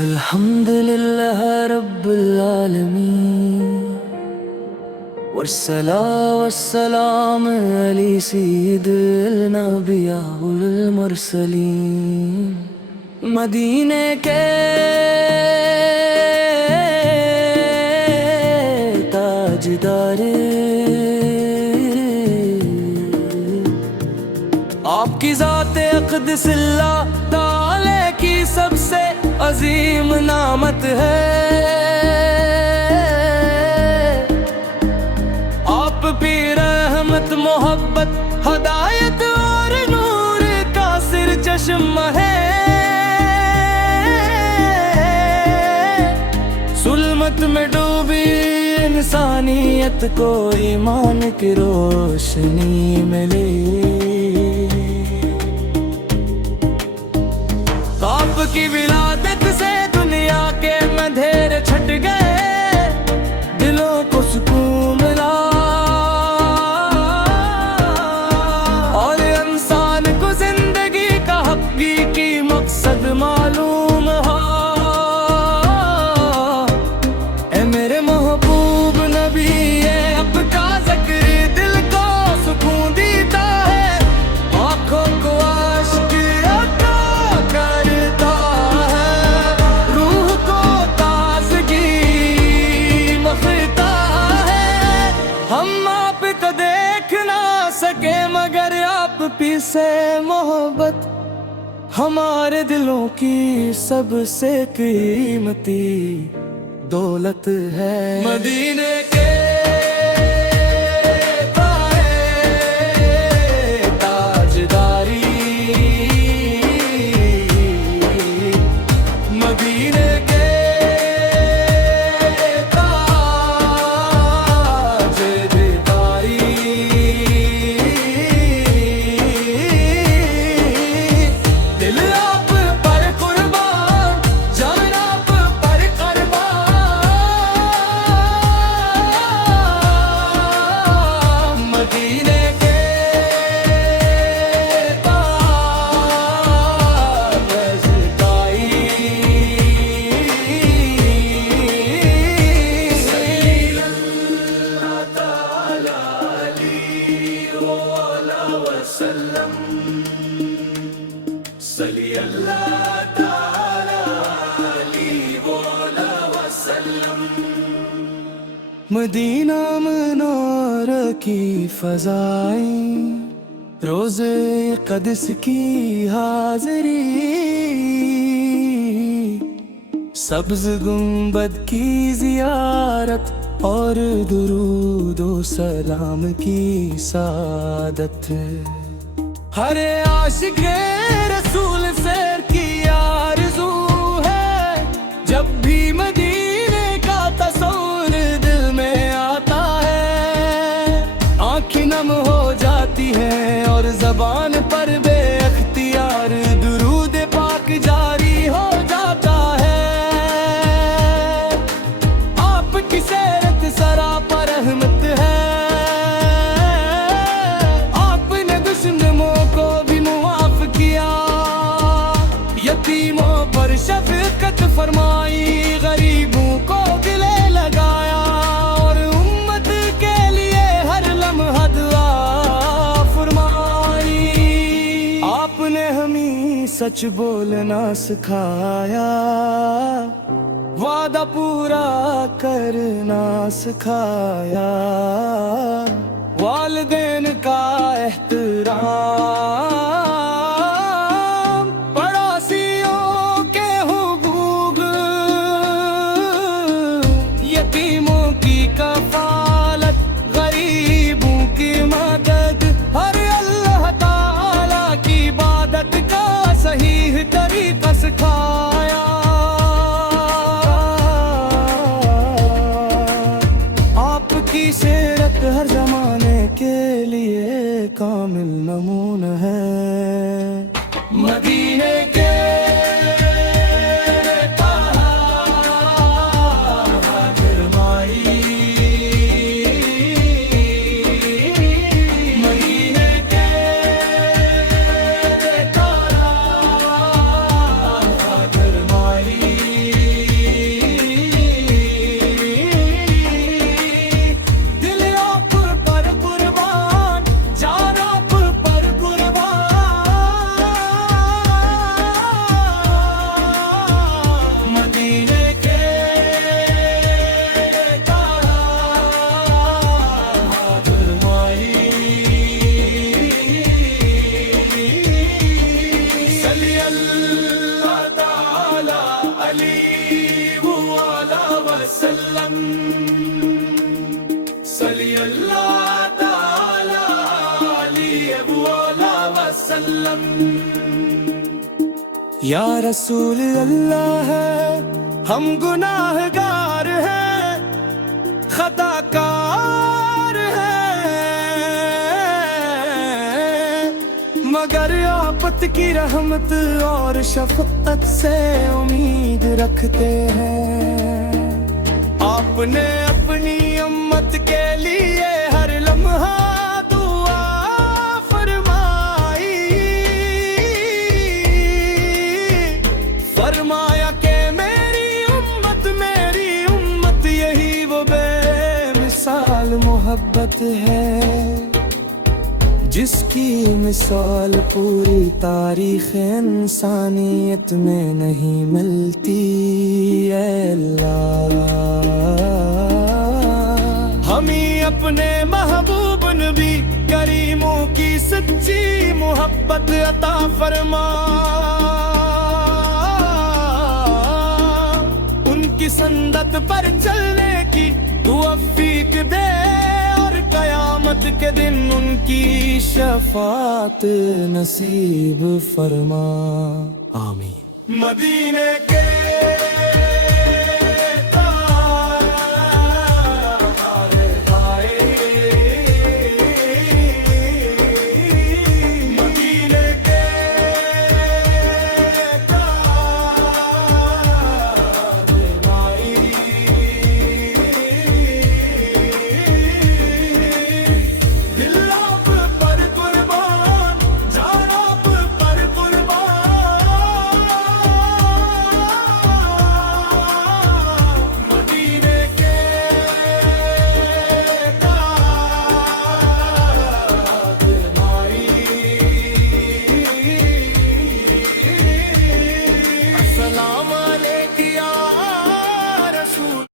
الحمدللہ رب العالمین والصلاة والسلام علی سید الانبیاء والمرسلین۔ مدینے کے تاجدار آپ کی ذات اقدس اللہ تعالی کی سب سے عظیم نعمت ہے۔ آپ پی رحمت محبت ہدایت اور نور کا سر چشم ہے۔ ظلمت میں ڈوبی انسانیت کو ایمان کی روشنی ملی۔ آپ کی ولادت سے دنیا کے اندھیرے چھٹ گئے، دلوں کو سکون ملا اور انسان کو زندگی کا حقیقی مقصد معلوم ہوا۔ اے میرے محبوب نبی، آپ کا ذکر دل کو سکون دیتا ہے، آنکھوں کو عشق عطا کرتا ہے، روح کو تازگی بخشتا ہے۔ ہم آپ کو دیکھ نہ سکے مگر آپ پی سے محبت ہمارے دلوں کی سب سے قیمتی دولت ہے۔ مدینے کے تاجداری، مدینے کے تاجداری، دل آپ پر قربان، جان آپ پر قربان۔ مدینے کے صلی اللہ تعالی علیہ وسلم۔ مدینہ منور کی فضائیں، روزے قدس کی حاضری، سبز گنبد کی زیارت اور درود و سلام کی سعادت، ہر عاشق رسول سیر کی آرزو ہے۔ جب بھی مدینے کا تصور دل میں آتا ہے، آنکھیں نم ہو جاتی ہیں اور زبان پر بے اختیار درود پاک جاری ہو جاتا ہے۔ آپ کی سیرت سراپا رحمت ہے، یتیموں پر شفقت فرمائی، غریبوں کو گلے لگایا اور امت کے لیے ہر لمحہ دعا فرمائی۔ آپ نے ہمیں سچ بولنا سکھایا، وعدہ پورا کرنا سکھایا، والدین کا احترام، پڑوسیوں کے حقوق، یتیموں کی کفالت، غریبوں کی مدد، ہر اللہ تعالی کی عبادت کا صحیح طریقہ سکھایا۔ آپ کی سیرت ہر زمانے کے لیے کامل نمونہ ہے۔ مدینے کے تاجداری، مدینے کے تاجداری، وسلم صلی اللہ تعالی علیہ وآلہ وسلم یا رسول اللہ ہے ہم گناہ گار ہیں خطا کار ہیں مگر آپت کی رحمت اور شفقت سے امید رکھتے ہیں آپ نے اپنی امت کے لیے ہر لمحہ دعا فرمائی فرمایا کہ میری امت یہی وہ بے مثال محبت ہے جس کی مثال پوری تاریخ انسانیت میں نہیں ملتی اے اللہ ہمیں اپنے محبوب نبی کریموں کی سچی محبت عطا فرما ان کی سنت پر چلنے کی توفیق دے قیامت کے دن ان کی شفاعت نصیب فرما آمین مدینے کے